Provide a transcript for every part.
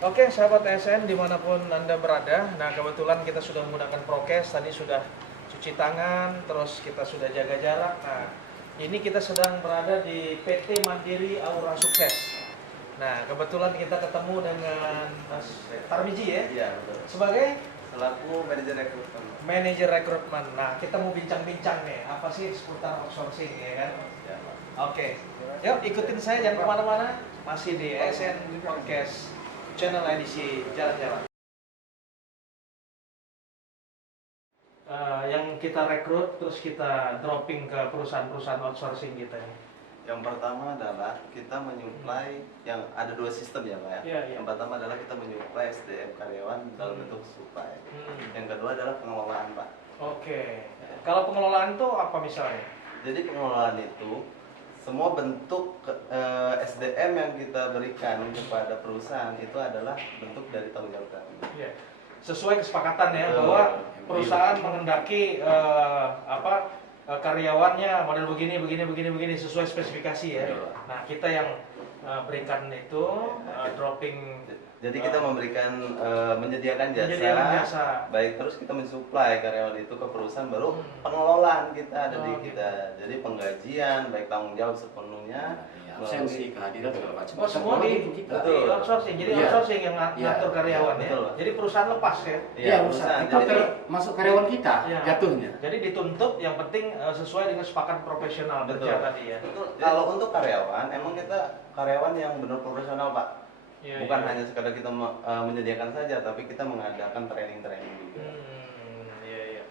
Oke, sahabat ASN dimanapun Anda berada. Nah, kebetulan kita sudah menggunakan prokes, tadi sudah cuci tangan, terus kita sudah jaga jarak. Nah, ini kita sedang berada di PT Mandiri Aura Sukses. Nah, kebetulan kita ketemu dengan Mas Tarmiji ya? Iya, betul. Sebagai Selaku manajer rekrutmen. manajer rekrutmen. Nah, kita mau bincang-bincang nih, apa sih seputar outsourcing ya kan? Ya, Pak. Oke, yuk ikutin saya jangan kemana-mana. Masih di ASN Podcast channel edisi jalan-jalan. Yang kita rekrut terus kita dropping ke perusahaan-perusahaan outsourcing kita nih. Yang pertama adalah kita menyuplai yang ada dua sistem ya, Pak ya. Iya, iya. Yang pertama adalah kita menyuplai SDM karyawan dalam bentuk supply. Hmm. Yang kedua adalah pengelolaan, Pak. Oke. Kalau pengelolaan itu apa misalnya? Jadi pengelolaan itu semua bentuk SDM yang kita berikan kepada perusahaan itu adalah bentuk dari tanggung jawab kami. Iya. Sesuai kesepakatan ya Betul. bahwa perusahaan menghendaki karyawannya model begini sesuai spesifikasi ya. Betul. Nah, kita yang berikan itu dropping. Jadi kita memberikan menyediakan jasa, baik terus kita mensuplai karyawan itu ke perusahaan, baru pengelolaan kita ada di kita. Jadi penggajian, baik tanggung jawab sepenuhnya, absensi, kehadiran segala macam. Oh, semua di Betul. outsourcing. Jadi Iya. outsourcing yang ngatur Iya. karyawan ya. Betul. Jadi perusahaan lepas ya. Iya, perusahaan. kita masuk karyawan kita Iya. jatuhnya. Jadi dituntut yang penting sesuai dengan sepakatan profesional Betul. kerja tadi ya. Betul. Kalau untuk karyawan, emang kita karyawan yang benar profesional, Pak. Iya, Bukan iya. hanya sekadar kita menyediakan saja, tapi kita mengadakan training-training juga. Iya, iya.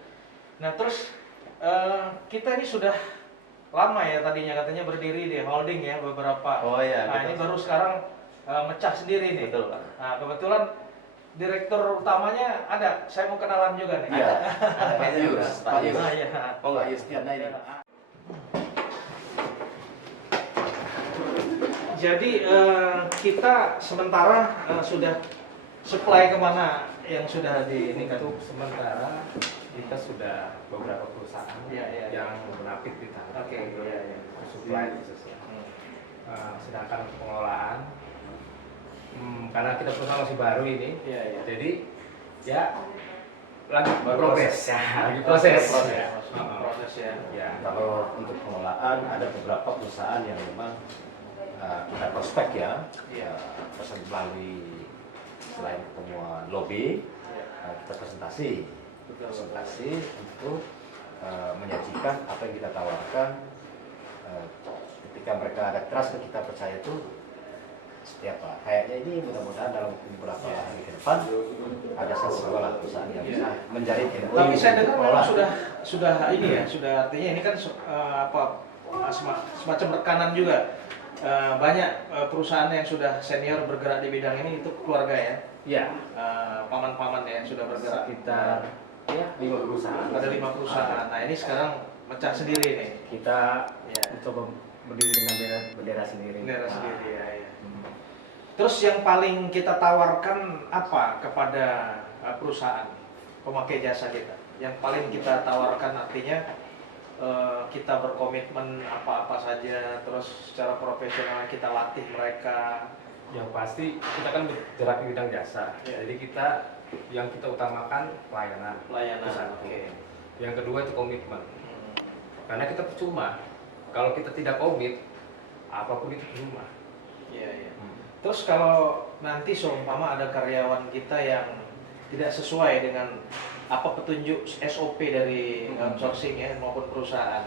Nah, terus kita ini sudah lama ya tadinya katanya berdiri di holding ya beberapa. Oh iya, Nah, ini baru sekarang mecah sendiri nih. Betul, Pak. Nah, kebetulan direktur utamanya ada. Saya mau kenalan juga nih. Iya. Ada Pak Yus, Pak Yus. Nah, iya. Oh enggak, Pak Yus Tiana ini. Jadi kita sementara sudah supply kemana yang sudah di ini kan? Untuk sementara kita sudah beberapa perusahaan Iya, iya, iya. yang menapit di tangan Oke, untuk iya, iya. supply khususnya. Sedangkan pengelolaan karena kita perusahaan masih baru ini, Iya, iya. jadi ya lagi Baru progres proses. ya, lagi proses. Proses, Ya. proses ya. Ya. Kalau untuk pengelolaan ada beberapa perusahaan yang memang kita prospek ya, Iya. pesan melalui selain ketemuan lobby, Iya. kita presentasi untuk menyajikan apa yang kita tawarkan. Ketika mereka ada trust ke kita, percaya itu setiap kayaknya ini mudah-mudahan dalam beberapa hari ke depan ada satu dua lah perusahaan yang bisa menjadi MOU. Tapi saya dengar memang pengelolaan. sudah ini ya, sudah artinya ini kan semacam rekanan juga. Banyak perusahaan yang sudah senior bergerak di bidang ini itu keluarga ya. Ya, Paman-paman ya yang sudah bergerak. sekitar ya 5 perusahaan. Ada 5 perusahaan. Nah, ini sekarang mecah sendiri nih. Kita Ya. mencoba berdiri dengan bendera sendiri. Bendera Nah, sendiri ya. Terus yang paling kita tawarkan apa kepada perusahaan pemakai jasa kita? Yang paling kita tawarkan artinya kita berkomitmen apa-apa saja, terus secara profesional kita latih mereka. Yang pasti kita kan bergerak di bidang jasa, Ya. jadi kita yang kita utamakan pelayanan. Pelayanan, Itu satu. oke. Yang kedua itu komitmen, karena kita percuma kalau kita tidak komit, apapun itu percuma. Iya, iya. Terus kalau nanti seumpama ada karyawan kita yang tidak sesuai dengan apa petunjuk SOP dari outsourcing ya maupun perusahaan,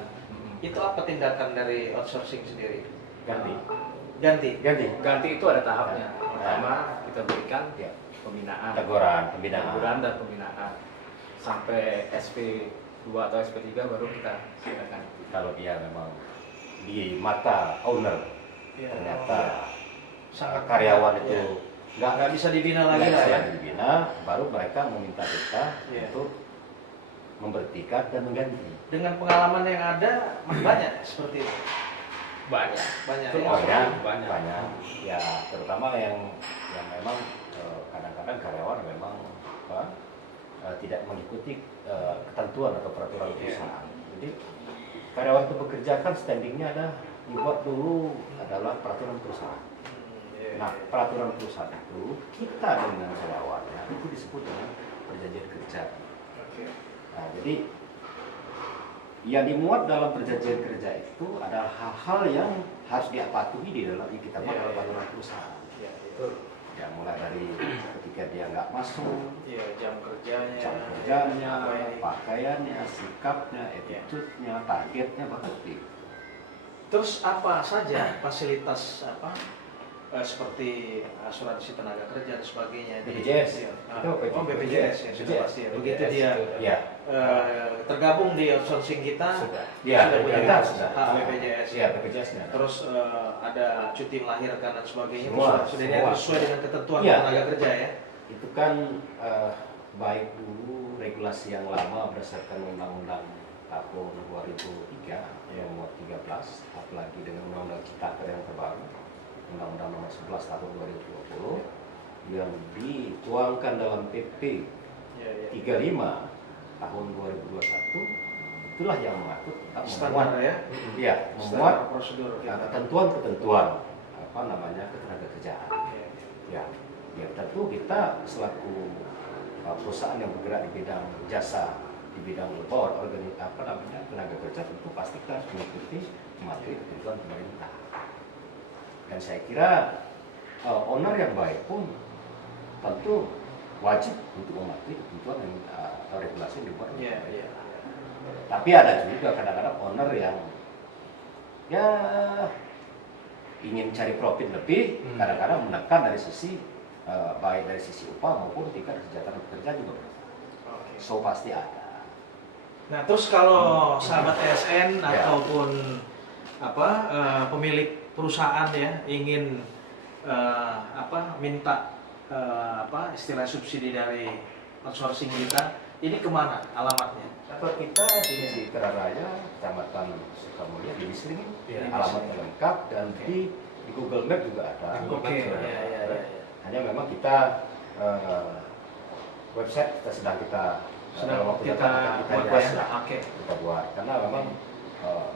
itu apa tindakan dari outsourcing sendiri? Ganti. Ganti. Itu ada tahapnya. Pertama kita berikan Ya. pembinaan, Pembinaan. dan pembinaan sampai SP 2 atau SP 3 baru kita silakan. Kalau dia memang di mata owner Ya, ternyata sangat karyawan ya. itu nggak bisa dibina lagi nggak lah ya. bisa dibina, baru mereka meminta kita Iya. untuk memberhentikan dan mengganti. Dengan pengalaman yang ada banyak seperti itu. Banyak. Banyak. Terus Ya. Banyak. Ya, terutama yang memang kadang-kadang karyawan memang tidak mengikuti ketentuan atau peraturan Iya. perusahaan. Jadi karyawan itu bekerja kan standingnya ada dibuat dulu adalah peraturan perusahaan. Iya, Nah, peraturan perusahaan itu kita dengan karyawannya itu disebut dengan perjanjian kerja. Oke. Nah, jadi yang dimuat dalam perjanjian kerja itu adalah hal-hal yang harus dipatuhi di dalam kita buat dalam peraturan perusahaan. Iya, Betul. Ya, mulai dari ketika dia nggak masuk, iya, jam kerjanya, kerjanya, apa yang- pakaiannya, sikapnya, attitude-nya, targetnya, bahkan itu. Terus apa saja fasilitas seperti asuransi tenaga kerja dan sebagainya di BPJS. iya. Itu BPJS. Oh, BPJS ya sudah pasti ya. Begitu BPJS dia Ya, tergabung di outsourcing kita Sudah. ya, sudah punya kita sudah. BPJS. Ya, BPJS-nya. Terus ada cuti melahirkan dan sebagainya itu Semua, sudah semua. diatur sesuai dengan ketentuan Iya. tenaga kerja ya. Itu kan baik dulu regulasi yang lama berdasarkan Undang-Undang tahun 2003 nomor 13, apalagi dengan Undang-Undang Ciptaker yang terbaru Undang-Undang nomor 11 tahun 2020 yang dituangkan dalam PP Iya, iya. 35 tahun 2021, itulah yang mengatur tentang Standar ya. ya, Standar memuat prosedur kita. ketentuan-ketentuan ketenaga kerjaan. Iya, iya. Ya tentu kita selaku perusahaan yang bergerak di bidang jasa, di bidang labor, tenaga kerja, tentu pasti kita harus mengikuti mematuhi ketentuan pemerintah. Dan saya kira owner yang baik pun tentu wajib untuk mematuhi ketentuan yang atau regulasi yang dibuat oleh Iya, pemerintah. iya. Tapi ada juga kadang-kadang owner yang ya ingin cari profit lebih, kadang-kadang menekan dari sisi baik dari sisi upah maupun tingkat kesejahteraan pekerja juga. Oke. So pasti ada. Nah, terus kalau sahabat ASN Ya. ataupun pemilik perusahaan ya ingin minta istilah subsidi dari outsourcing kita, ini kemana alamatnya? Kantor kita di Keraraya, Kecamatan Sukamulya, di Bisling, Ya. alamatnya lengkap dan di Google Map juga ada. Oke, ya. Hanya memang kita website sedang kita Sedang waktu kita datang buat buat ya. Oke. kita buat karena memang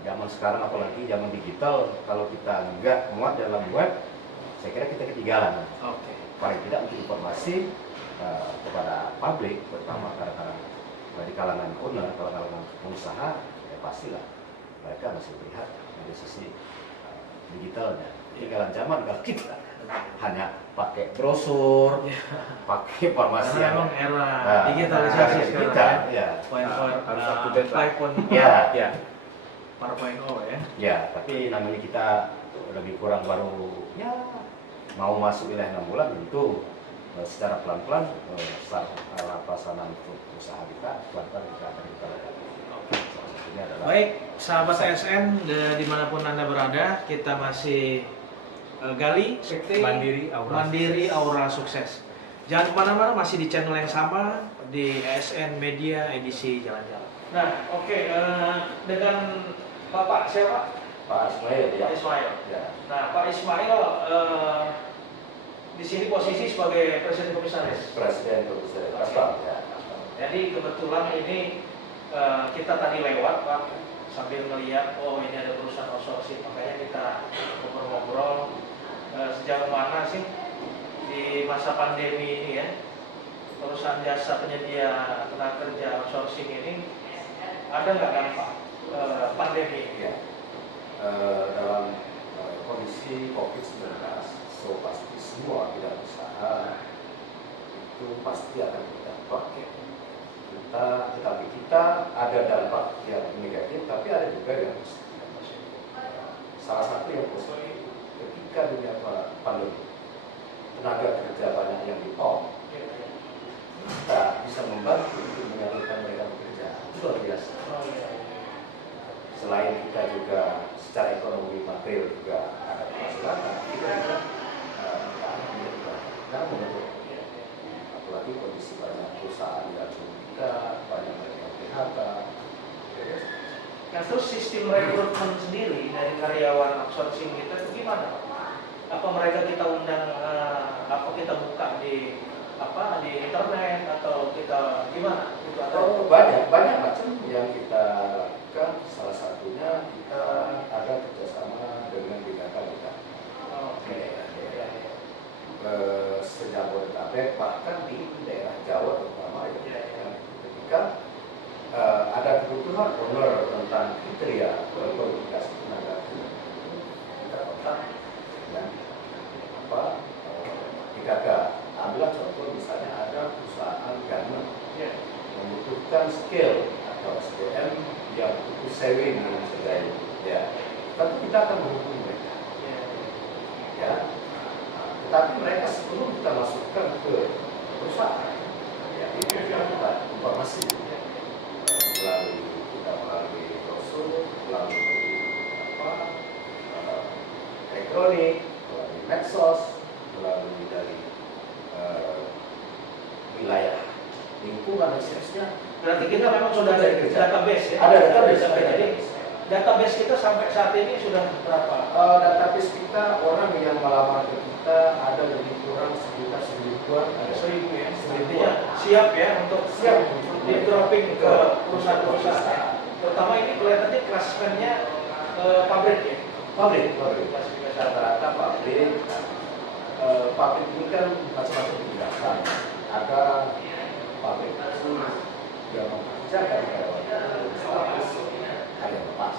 zaman sekarang apalagi zaman digital kalau kita nggak muat dalam web saya kira kita ketinggalan Oke. paling tidak untuk informasi kepada publik terutama kadang-kadang dari kalangan owner atau kalangan pengusaha ya pastilah mereka masih melihat dari sisi digitalnya ketinggalan zaman kalau kita hanya pakai brosur pakai informasi Karena memang era Nah, digitalisasi era sekarang digital, ya. ya. Harus up to date lah. 5.0 Ya. Ya. 4.0 ya. Ya, tapi namanya kita lebih kurang baru ya mau masuk wilayah 6 bulan tentu secara pelan-pelan pelaksanaan usaha kita pelan-pelan kita akan kita lakukan. Salah satunya adalah Baik, sahabat ASN dimanapun Anda berada, kita masih gali PT Mandiri Aura Sukses. Jangan kemana-mana, masih di channel yang sama di ASN Media edisi jalan-jalan. Nah, oke, dengan Bapak siapa? Pak Ismail ya. Pak Ismail. Ya. Nah, Pak Ismail di sini posisi sebagai Presiden Komisaris. Presiden Komisaris Asbang ya. Jadi kebetulan ini kita tadi lewat Pak sambil melihat oh ini ada perusahaan outsourcing, makanya kita ngobrol-ngobrol sejauh mana sih di masa pandemi ini ya perusahaan jasa penyedia tenaga kerja outsourcing ini ada nggak dampak pandemi ini? Ya. Dalam kondisi COVID-19, so pasti semua bidang usaha itu pasti akan berdampak. Tetapi kita ada dampak yang negatif, tapi ada juga yang positif. Salah satu yang positif, ketika dunia pandemi, tenaga kerja banyak yang ditolak, kita bisa membantu untuk menyalurkan mereka bekerja. Itu luar biasa. Selain kita juga secara ekonomi material juga ada penghasilan, kita juga membentuk apalagi kondisi banyak perusahaan dan kita banyak yang PHK. Nah terus sistem rekrutmen sendiri dari karyawan outsourcing kita itu gimana Pak? Apa mereka kita undang, apa kita buka di internet atau kita gimana? Itu ada Banyak macam yang kita lakukan. Salah satunya kita ada kerjasama dengan BKK kita. Oke. sejabodetabek, bahkan di daerah Jawa terutama ya. Ketika ada kebutuhan owner tentang kriteria kualifikasi tenaga kerja, kita kontak dengan IKK. Ambillah contoh misalnya ada perusahaan garment membutuhkan skill atau SDM yang butuh saving dan sebagainya. Ya, tentu kita akan menghubungi mereka. Ya, tetapi mereka sebelum kita masukkan ke perusahaan, ya itu kita informasi melalui brosur, melalui elektronik, melalui medsos, melalui dari wilayah lingkungan dan seterusnya. Berarti kita memang sudah ada database ya? Ada database. Jadi database kita sampai saat ini sudah berapa? Database kita orang yang melamar ke kita ada lebih kurang sekitar 1000-an. Ada 1000 ya? Artinya siap ya untuk di dropping ke perusahaan-perusahaan. Terutama ini kelihatannya klasemennya pabrik ya? Pabrik. Rata-rata pabrik. Pabrik ini kan macam-macam penjelasan. Ada pabrik yang mempekerjakan karyawan status ada yang lepas.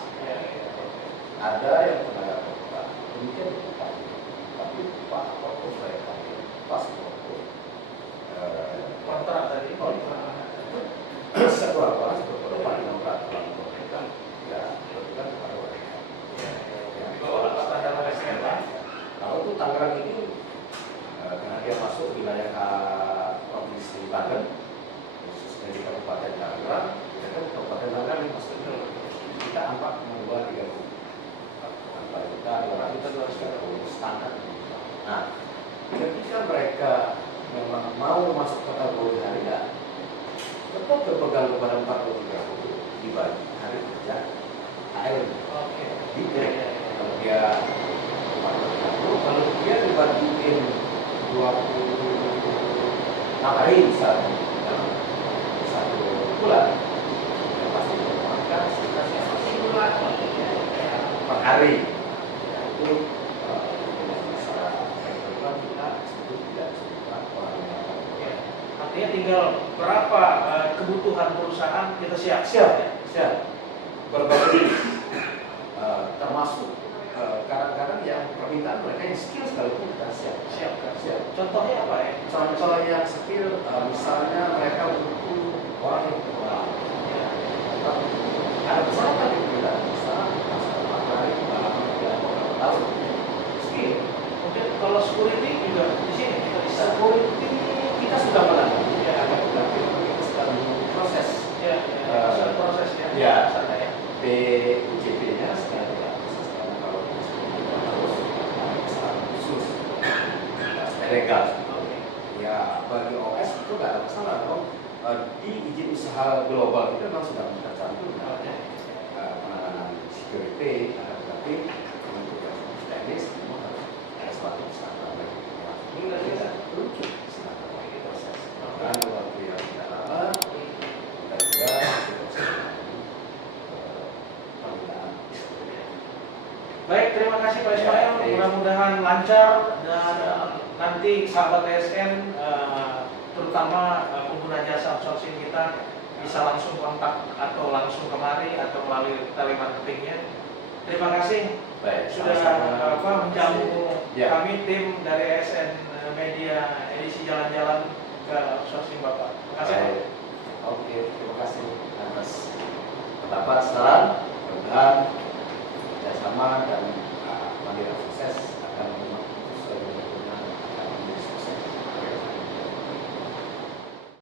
Ada yang tenaga kontrak. Demikian upah. Tapi upah apapun mereka lepas maupun Kontrak tadi. Satu orang berpendapat dengan peraturan pemerintah. Ya, berpendapat kepada mereka. Kalau itu Tangerang ini karena dia masuk wilayah provinsi Banten, khususnya di Kabupaten Tangerang, kita kan Kabupaten Tangerang ini masuk kita angkat membuat 30. Angka kita 230 standar. Nah, ketika mereka memang mau masuk ke kategori harian, tetap berpegang kepada 40-30 dibagi hari kerja AL. Kalau dia kalau dia dibagiin 26 hari misalnya dalam satu bulan, ya pasti memakan sekitar 1 bulan per hari. Ya, itu secara kehidupan kita sebut tidak sebutkan orang yang Artinya tinggal berapa kebutuhan perusahaan kita siap. Siap. Berbagai termasuk kadang-kadang yang permintaan mereka yang skill sekalipun kita siap. Contohnya apa ya? Contoh yang skill, misalnya mereka butuh orang yang berpengalaman. Ada kesempatan di kita, misalnya matahari pengalaman beberapa tahun. Skill. Mungkin kalau security juga di sini kita bisa. Security kita sudah melalui, tapi kita sedang proses. Prosesnya. Ya. Sana ya. BUJP-nya sedang proses kalau harus khusus legal. Ya bagi OS itu nggak ada masalah dong. Di izin usaha global itu memang sudah tercantum penanganan security, tapi untuk teknis memang harus ada suatu standar. Ini tidak lucu standar proses. Dan waktu yang tidak lama kita juga Baik, terima kasih Pak Ismail. Mudah-mudahan lancar dan nanti sahabat ASN, terutama pengguna jasa outsourcing kita bisa langsung kontak atau langsung kemari atau melalui telemarketingnya. Terima kasih. Baik, sudah menjamu kami tim dari ASN Media edisi jalan-jalan ke outsourcing Bapak. Terima kasih. Oke, terima kasih atas pendapat saran, mudah-mudahan kerjasama dan